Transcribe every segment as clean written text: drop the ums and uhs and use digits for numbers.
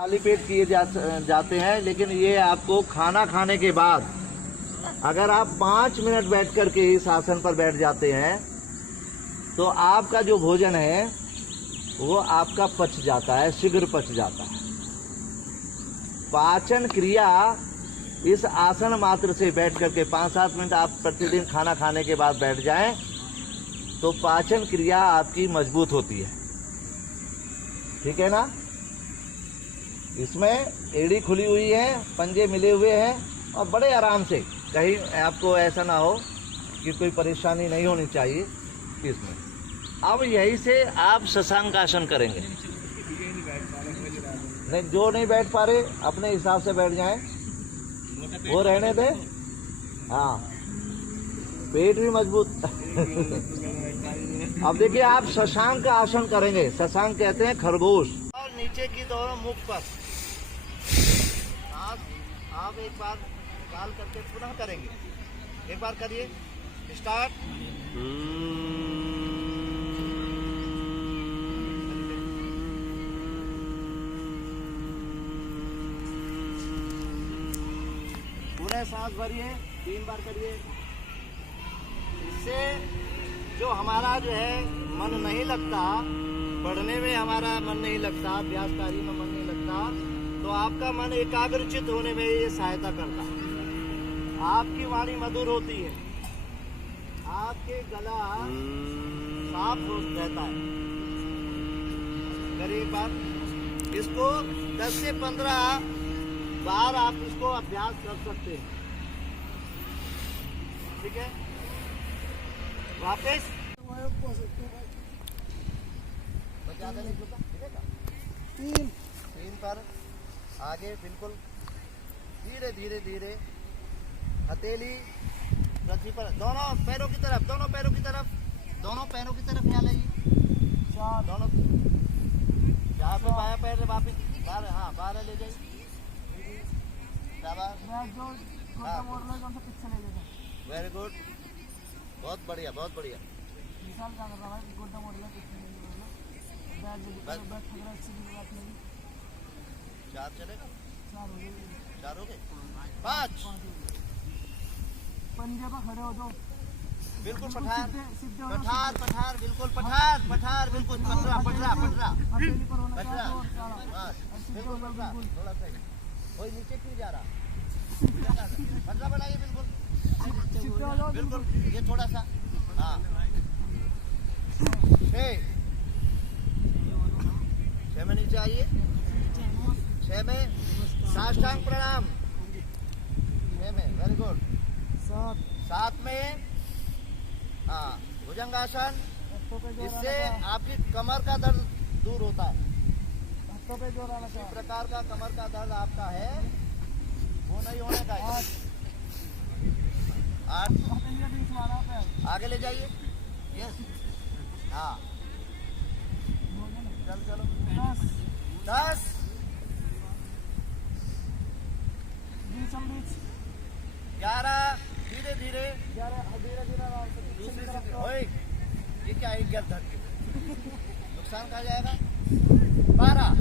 खाली पेट किए जाते हैं, लेकिन ये आपको खाना खाने के बाद अगर आप 5 मिनट बैठ करके इस आसन पर बैठ जाते हैं तो आपका जो भोजन है वो आपका पच जाता है, शीघ्र पच जाता है। पाचन क्रिया इस आसन मात्र से बैठ करके 5-7 मिनट आप प्रतिदिन खाना खाने के बाद बैठ जाएं तो पाचन क्रिया आपकी मजबूत होती है। ठीक है ना। इसमें एड़ी खुली हुई है, पंजे मिले हुए हैं और बड़े आराम से, कहीं आपको ऐसा ना हो कि कोई परेशानी नहीं होनी चाहिए इसमें। अब यही से आप शशांक आसन करेंगे। नहीं, जो नहीं बैठ पा रहे अपने हिसाब से बैठ जाएं, वो रहने दें। हाँ, पेट भी मजबूत। अब देखिए आप शशांक आसन करेंगे। शशांक कहते हैं खरगोश। और नीचे की दोनों मुख पर आप एक बार निकाल करके पुनः करेंगे। एक बार करिए, स्टार्ट। पूरे सांस भरिए, 3 बार करिए। इससे जो हमारा जो है मन नहीं लगता, पढ़ने में हमारा मन नहीं लगता, अभ्यास कार्य में मन नहीं लगता, तो आपका मन एकाग्रचित होने में ये सहायता करता है। आपकी वाणी मधुर होती है, आपके गला साफ रहता है। करिए एक बार इसको 10 से 15 बार आप इसको अभ्यास कर सकते हैं। ठीक है, वापस ज्यादा नहीं होता। तीन पर आगे बिल्कुल धीरे धीरे धीरे हथेली पृथ्वी पर, दोनों पैरों की तरफ यहाँ लाइए। दोनों जहाँ पे बाया पैर वापिस बारह, हाँ 12 ले जाइए। वेरी गुड, बहुत बढ़िया, बहुत बढ़िया। चार चलेगा, 4 हो गए, 5। पंजे पर खड़े हो जाओ, बिल्कुल पठार बिल्कुल पठार बिल्कुल पटरा थोड़ा सा कोई नीचे क्यों जा रहा, पटरा बनाइए बिल्कुल, ये थोड़ा सा। हाँ, 6 में नीचे आइए। 6 में साष्टांग प्रणाम। 6 में वेरी गुड। 7 में हाँ भुजंगासन। इससे आपकी कमर का दर्द दूर होता है। किसी प्रकार का कमर का दर्द आपका है वो नहीं होने का। 8 आगे ले जाइए। यस, हाँ चलो 10 11 धीरे धीरे दूसरी से। ये क्या एक गैप धर नुकसान खा जाएगा। 12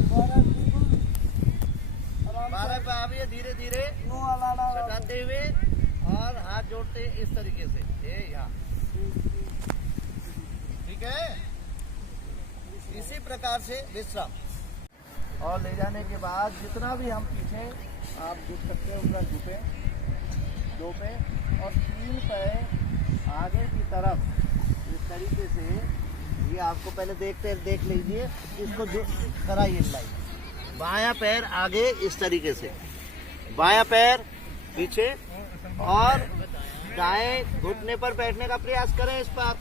पे आइए धीरे धीरे सटाते हुए और हाथ जोड़ते इस तरीके से, ये यहाँ। ठीक है, इसी प्रकार से विश्राम और ले जाने के बाद जितना भी हम पीछे आप झुक सकते हैं उतना झुके, 2 पे और 3 पे आगे की तरफ इस तरीके से। ये आपको पहले देख लीजिए, इसको कराइए लाइए। बायां पैर आगे इस तरीके से, बायां पैर पीछे और दाएं घुटने पर बैठने का प्रयास करें इस पर,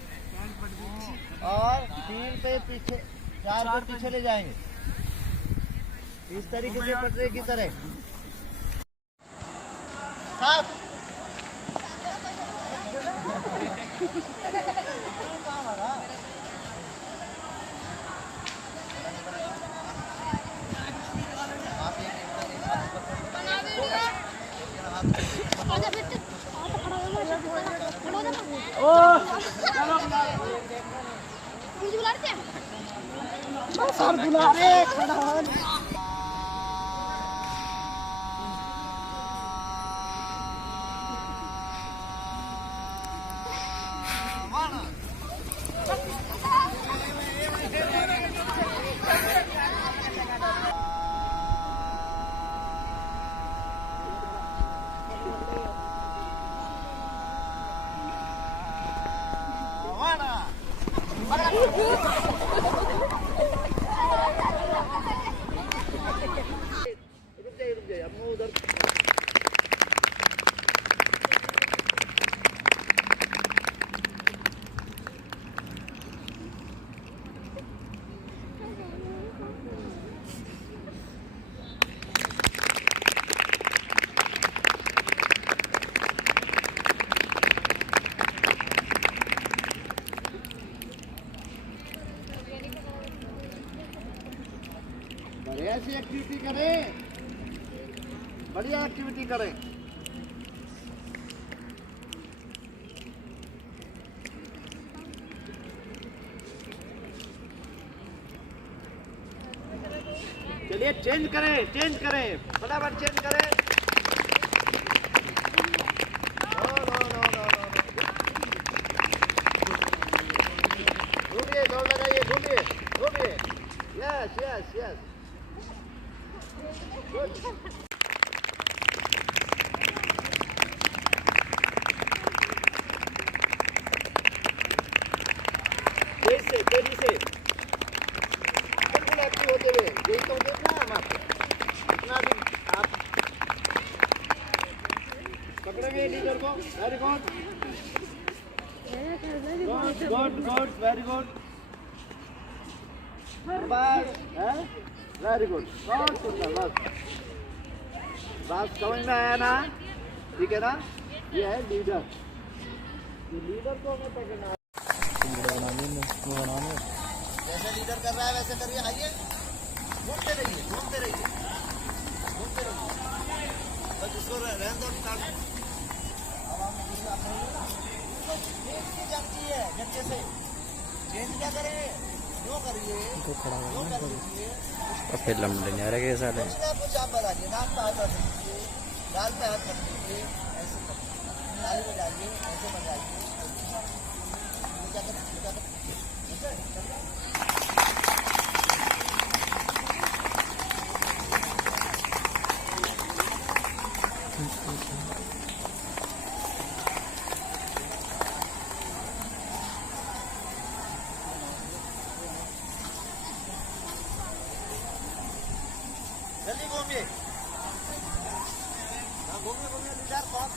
और 3 पे पीछे, 4 पे पीछे ले जाएंगे इस तरीके से पटरे की तरह। 7 सर बुला रहे खड़ा रुक जाइए अब मैं उधर ऐसी एक्टिविटी करें, बढ़िया एक्टिविटी करें। चलिए चेंज करें फटाफट चेंज करें। घूमिए, दौड़ लगाइए, घूमिए। Yes good. तेजी से बिल्कुल एक्टिव होते हुए, यही तो देखना है हम आपको। इतना भी आप पकड़ेंगे लीडर को। Very good, very good. Very good, बहुत सुंदर। बस समझ में आया ना? ठीक है ना? ये है लीडर। ये लीडर को हमें पकड़ना है। जैसे लीडर कर रहा है वैसे करिए। आइए, घूमते रहिए। बस इसको रहने दो। अब हम चेंज जानती है झटके से। चेंज क्या करें? जो करिए और फिर लंबे नहीं आ रहे साले। कुछ आप बताइए। नाक पे हाथ रख लीजिए, गाल पे हाथ रख लीजिए, ऐसे ताली बजाइए, ऐसे बजाइए। क्या करें? जल्दी घूमिए, लीडर बहुत।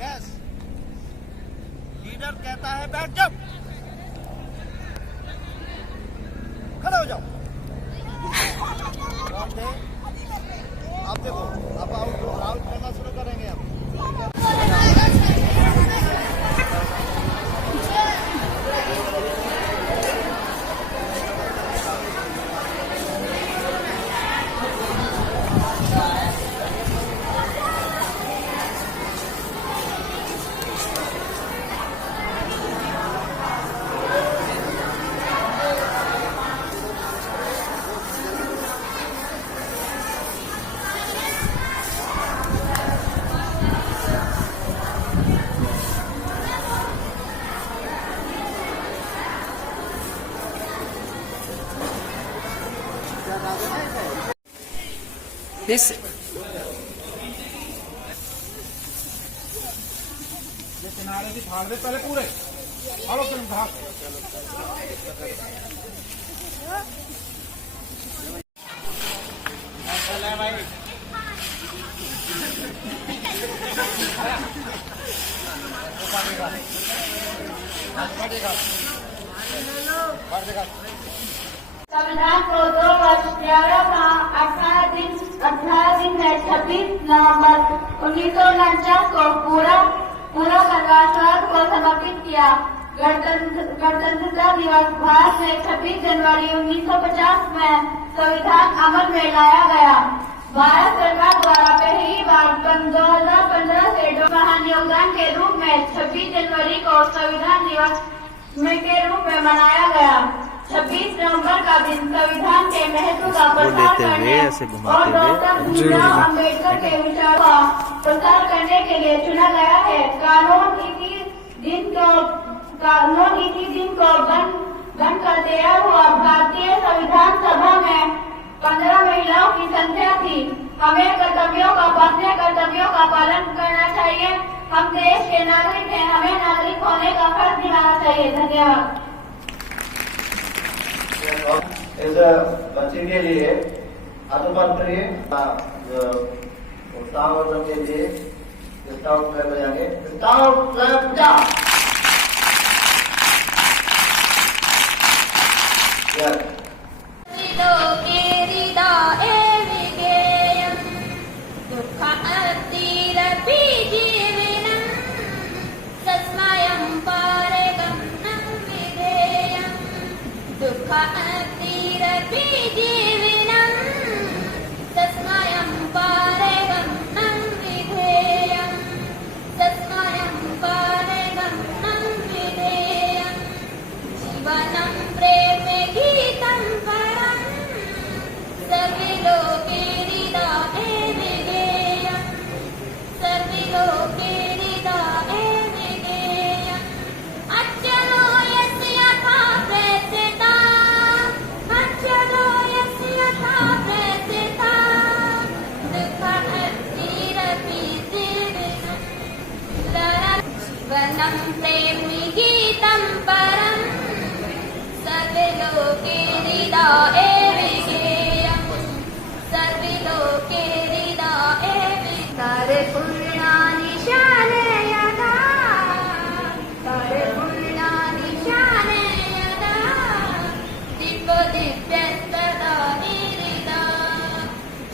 यस, लीडर कहता है बैठ जाओ, खड़े हो जाओ। आप देखो, आप आउट करना शुरू करेंगे हम। This ये किनारे से फाड़ दे पहले पूरे। फाड़ो तुम भाग। संविधान को 2 वर्ष 11 माह 18 दिन में 26 नवंबर 1949 को पूरा करवा राष्ट्र को समर्पित किया। गणतंत्रता दिवस भारत में 26 जनवरी 1950 में संविधान अमल में लाया गया। भारत सरकार द्वारा पहली बार 2015 से महान योगदान के रूप में 26 जनवरी को संविधान दिवस के रूप में मनाया गया। 26 नवंबर का दिन संविधान के महत्व का प्रसार करने और डॉक्टर भीमराव अम्बेडकर के विचार का प्रसार करने के लिए चुना गया है। कानून इसी दिन को बनकर तैयार हुआ। भारतीय संविधान सभा में 15 महिलाओं की संख्या थी। हमें कर्तव्यों का पालन करना चाहिए। हम देश के नागरिक हैं, हमें नागरिक होने का फर्ज निभाना चाहिए। धन्यवाद। इस बच्चे के लिए अतुपन करिए उत्साहवर्धन के लिए स्टाउट क्लब बजाएंगे। स्टाउट क्लब जा प्रेमी गीतं परं सर्वे लोके हृदा एविगेयं सर्वे लोके हृदा तारे पूर्णानि शाने यदा तारे पूर्णानि शाने यदा दिव्यो दिव्यस्तदा निरिदा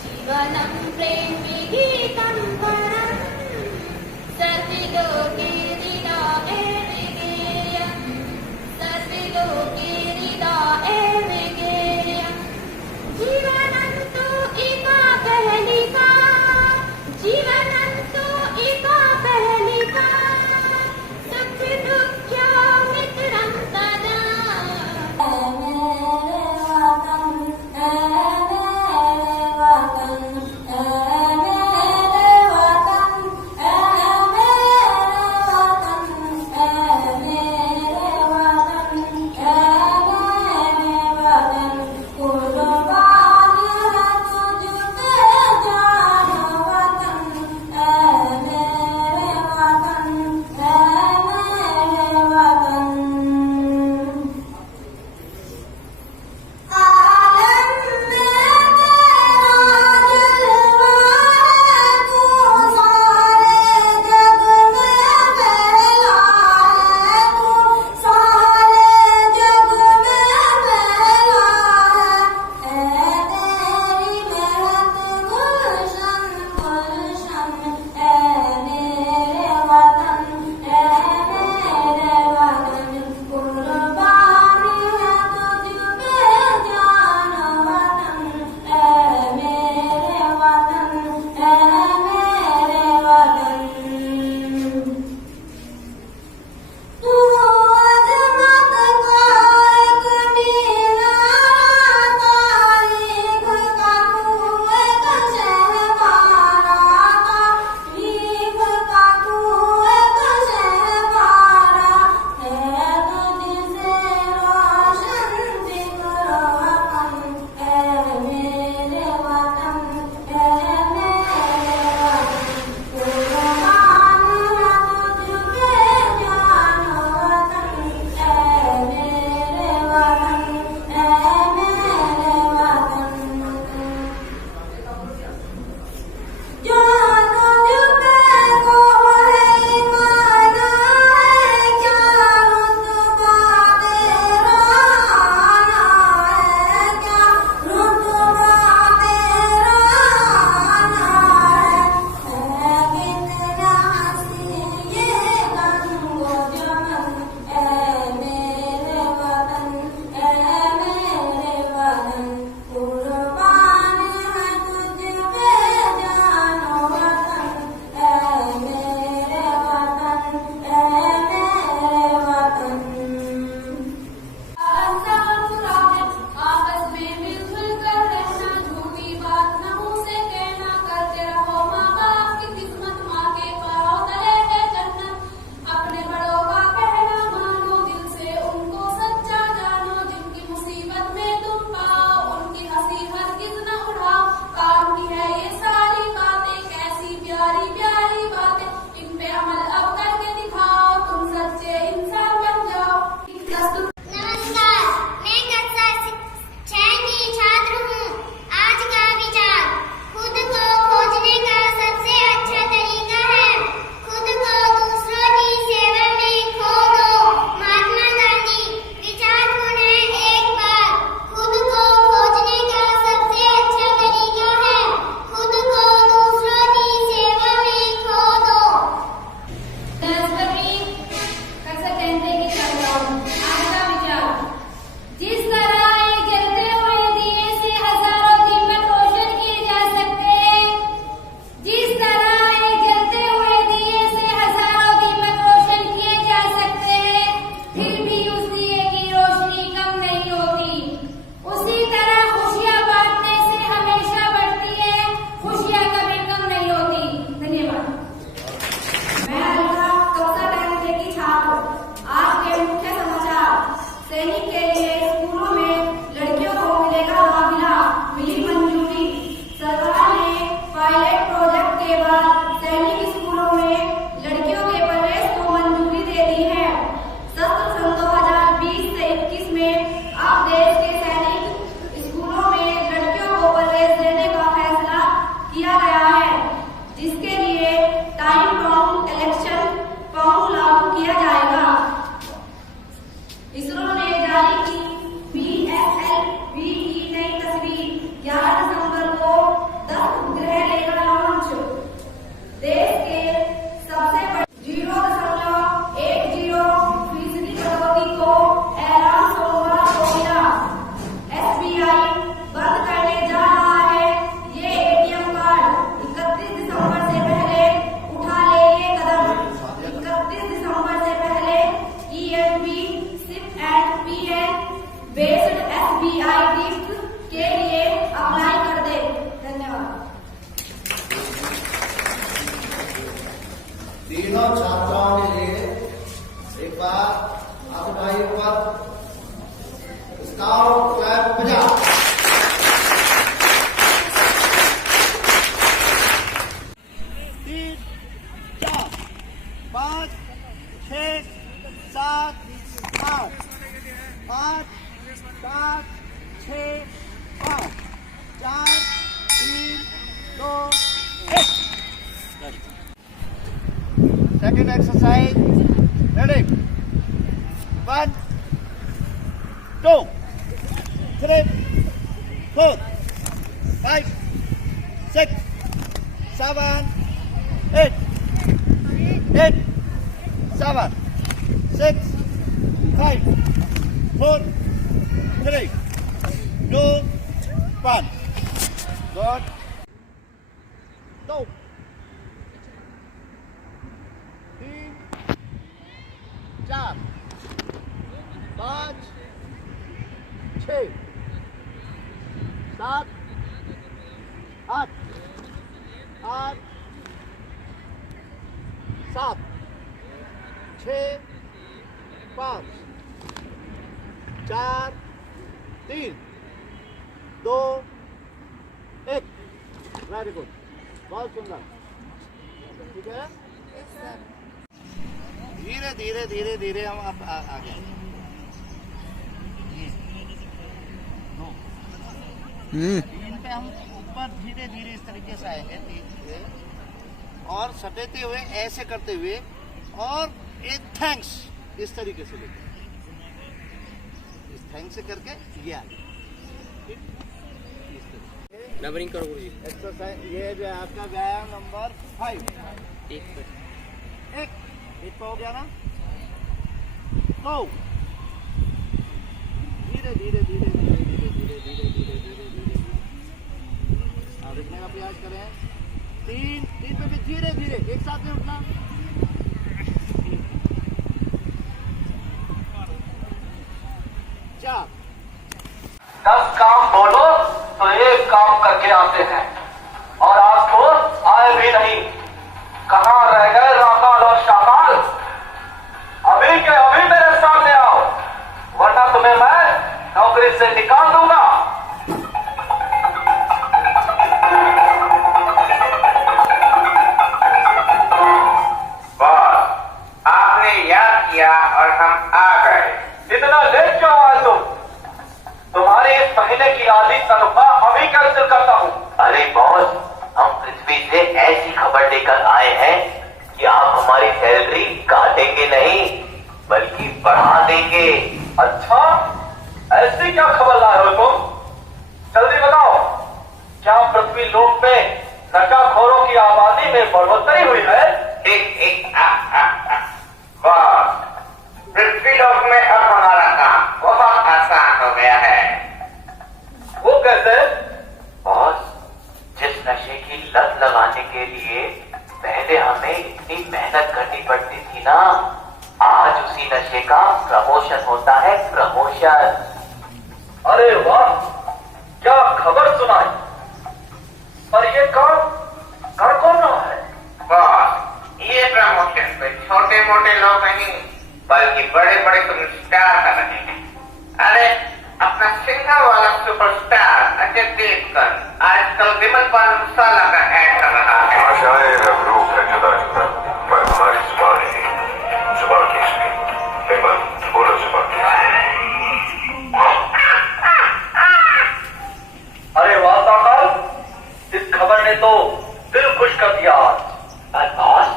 जीवनं प्रेमी गीतं परं सर्वे लोके सर्वे लोके हृदा एविगेयं तीनों छात्राओं के लिए एक बार हाथ उठाइए ऊपर, स्काउट क्लैप बजा। 3, 4, 5, 6, 7, 8, 8, 7, 6, 5, 4, 3, 2, 1। Second exercise. Ready? 1, 2, 3, 4, 5, 6, 7, 8, 8, 7, 6, 5, 4, 3, 2, 1. Good. Go. 3, 4, 5, 6, 7, 8, 8, 7, 6, 5, 4, 3, 2, 1। Very good, बहुत सुंदर। ठीक है, धीरे धीरे धीरे धीरे हम अब आगे। तीन पे हम ऊपर धीरे धीरे इस तरीके से आएंगे, धीरे और सटेते हुए ऐसे करते हुए, और एक थैंक्स इस तरीके से लेते, इस थैंक्स से करके ये आगे। नंबरिंग करो गुरुजी। एक्सरसाइज ये जो है आपका व्यायाम नंबर 5। एक पे हो गया ना। तो धीरे धीरे धीरे धीरे धीरे धीरे धीरे धीरे धीरे धीरे लिखने का प्रयास करें। 3 पे भी धीरे धीरे एक साथ में उठना। 4। 10 काम बोलो तो एक काम करके आते हैं, और आज तो आए भी नहीं। कहाँ रह गए राकाल और शाकाल? अभी के अभी मेरे सामने आओ, वरना तुम्हें मैं नौकरी से निकाल दूंगा। बॉस, आपने याद किया और हम आ गए। इतना लेट क्यों आए तुम? तुम्हारी इस महीने की आधी तनख्वाह अभी कैंसिल करता हूँ। अरे बॉस, हम पृथ्वी से ऐसी खबर लेकर आए हैं कि आप हमारी सैलरी काटेंगे नहीं बल्कि बढ़ा देंगे। अच्छा, ऐसी क्या खबर लाए हो तुम? जल्दी बताओ, क्या पृथ्वी लोक में नशाखोरों की आबादी में बढ़ोतरी हुई है? बॉस, पृथ्वी लोक में अब हमारा काम बहुत आसान हो गया है। वो कैसे? बॉस, जिस नशे की लत लगाने के लिए पहले हमें इतनी मेहनत करनी पड़ती थी ना, आज उसी नशे का प्रमोशन होता है, प्रमोशन। अरे वाह, क्या खबर सुनाई। पर ये काम कर कौन रहा है? बॉस, ये प्रमोशन पे छोटे मोटे लोग नहीं बल्कि बड़े बड़े सुपरस्टार कर रहे हैं। अरे अपना सिंघा वाला सुपरस्टार अजय देवगन आजकल विमल पान मसाला का ऐड कर रहा है। भाषाएं रंग रूप है जुदा जुदा, पर हमारी जुबान है, जुबान की सुनी। विमल, बोलो जुबान की। अरे वाह साकाल, इस खबर ने तो दिल खुश कर दिया। बॉस,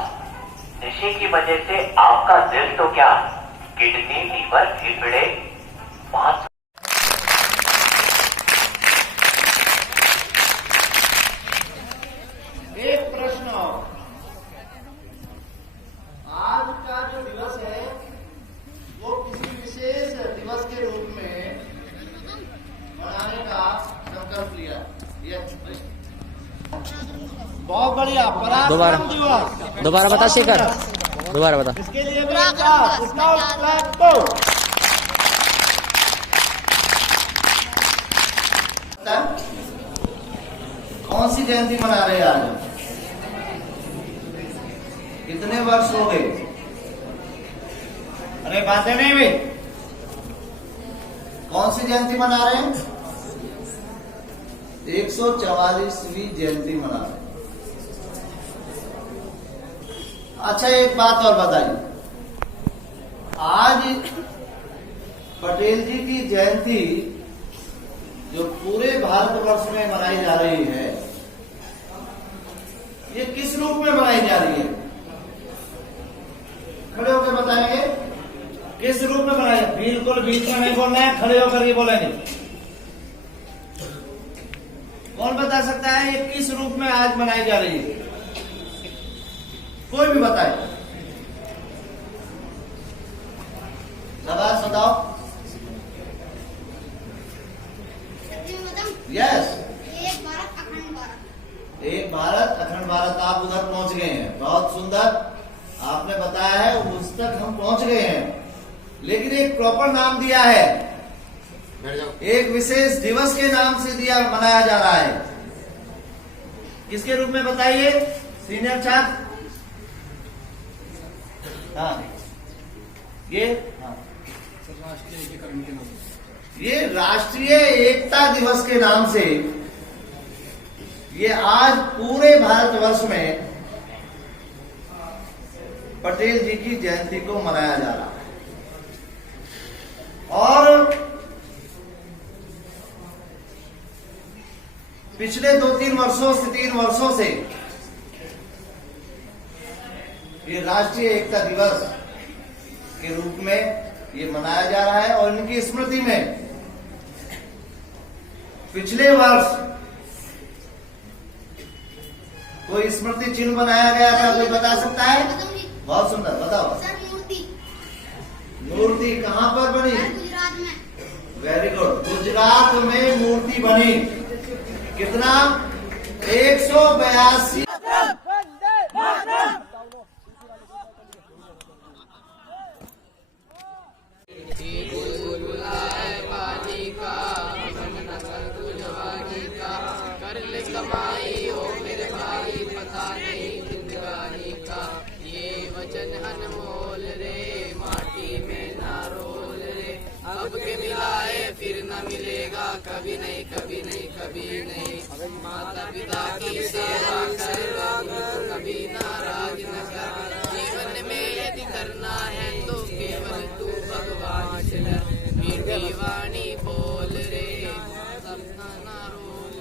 नशे की वजह से आपका दिल तो क्या, किडनी, लीवर, फेफड़े बहुत। एक प्रश्न और, आज का जो दिवस है वो किसी विशेष दिवस के रूप में मनाने का संकल्प लिया। ये बहुत बढ़िया। पराक्रम दिवस दोबारा बता शेखर, दोबारा बता। इसके लिए भी स्काउट क्लैप को कौन सी जयंती मना रहे हैं आज? कितने वर्ष हो गए? अरे बातें नहीं हुई। कौन सी जयंती मना रहे हैं? 144वीं जयंती मना रहे हैं। अच्छा, एक बात और बताइए, आज पटेल जी की जयंती जो पूरे भारतवर्ष में मनाई जा रही है, ये किस रूप में मनाई जा रही है? खड़े होकर बताएंगे किस रूप में मनाई? बिल्कुल बीच में नहीं बोलना है, खड़े होकर ही बोलेंगे। कौन बता सकता है ये किस रूप में आज मनाई जा रही है? कोई भी बताए। शाबाश, बताओ। यस, एक भारत अखंड भारत। एक भारत अखंड भारत। आप उधर पहुंच गए हैं, बहुत सुंदर आपने बताया है, उस तक हम पहुंच गए हैं। लेकिन एक प्रॉपर नाम दिया है, एक विशेष दिवस के नाम से दिया, मनाया जा रहा है। किसके रूप में बताइए सीनियर छात्र? हाँ, ये ये राष्ट्रीय एकता दिवस के नाम से ये आज पूरे भारतवर्ष में पटेल जी की जयंती को मनाया जा रहा है। और पिछले 2-3 वर्षों से 3 वर्षों से ये राष्ट्रीय एकता दिवस के रूप में ये मनाया जा रहा है। और इनकी स्मृति में पिछले वर्ष कोई स्मृति चिन्ह बनाया गया था, कोई बता सकता है? बहुत सुंदर, बताओ। सर, मूर्ति मूर्ति कहाँ पर बनी? गुजरात में। वेरी गुड, गुजरात में मूर्ति बनी। कितना? 182। अब के मिलाए फिर न मिलेगा, कभी नहीं कभी नहीं कभी नहीं। माता पिता की सेवा कर, कभी नाराज न कर। जीवन में यदि करना है तो केवल तू भगवान से डर। मीठी वाणी बोल रे, सपना ना रोल।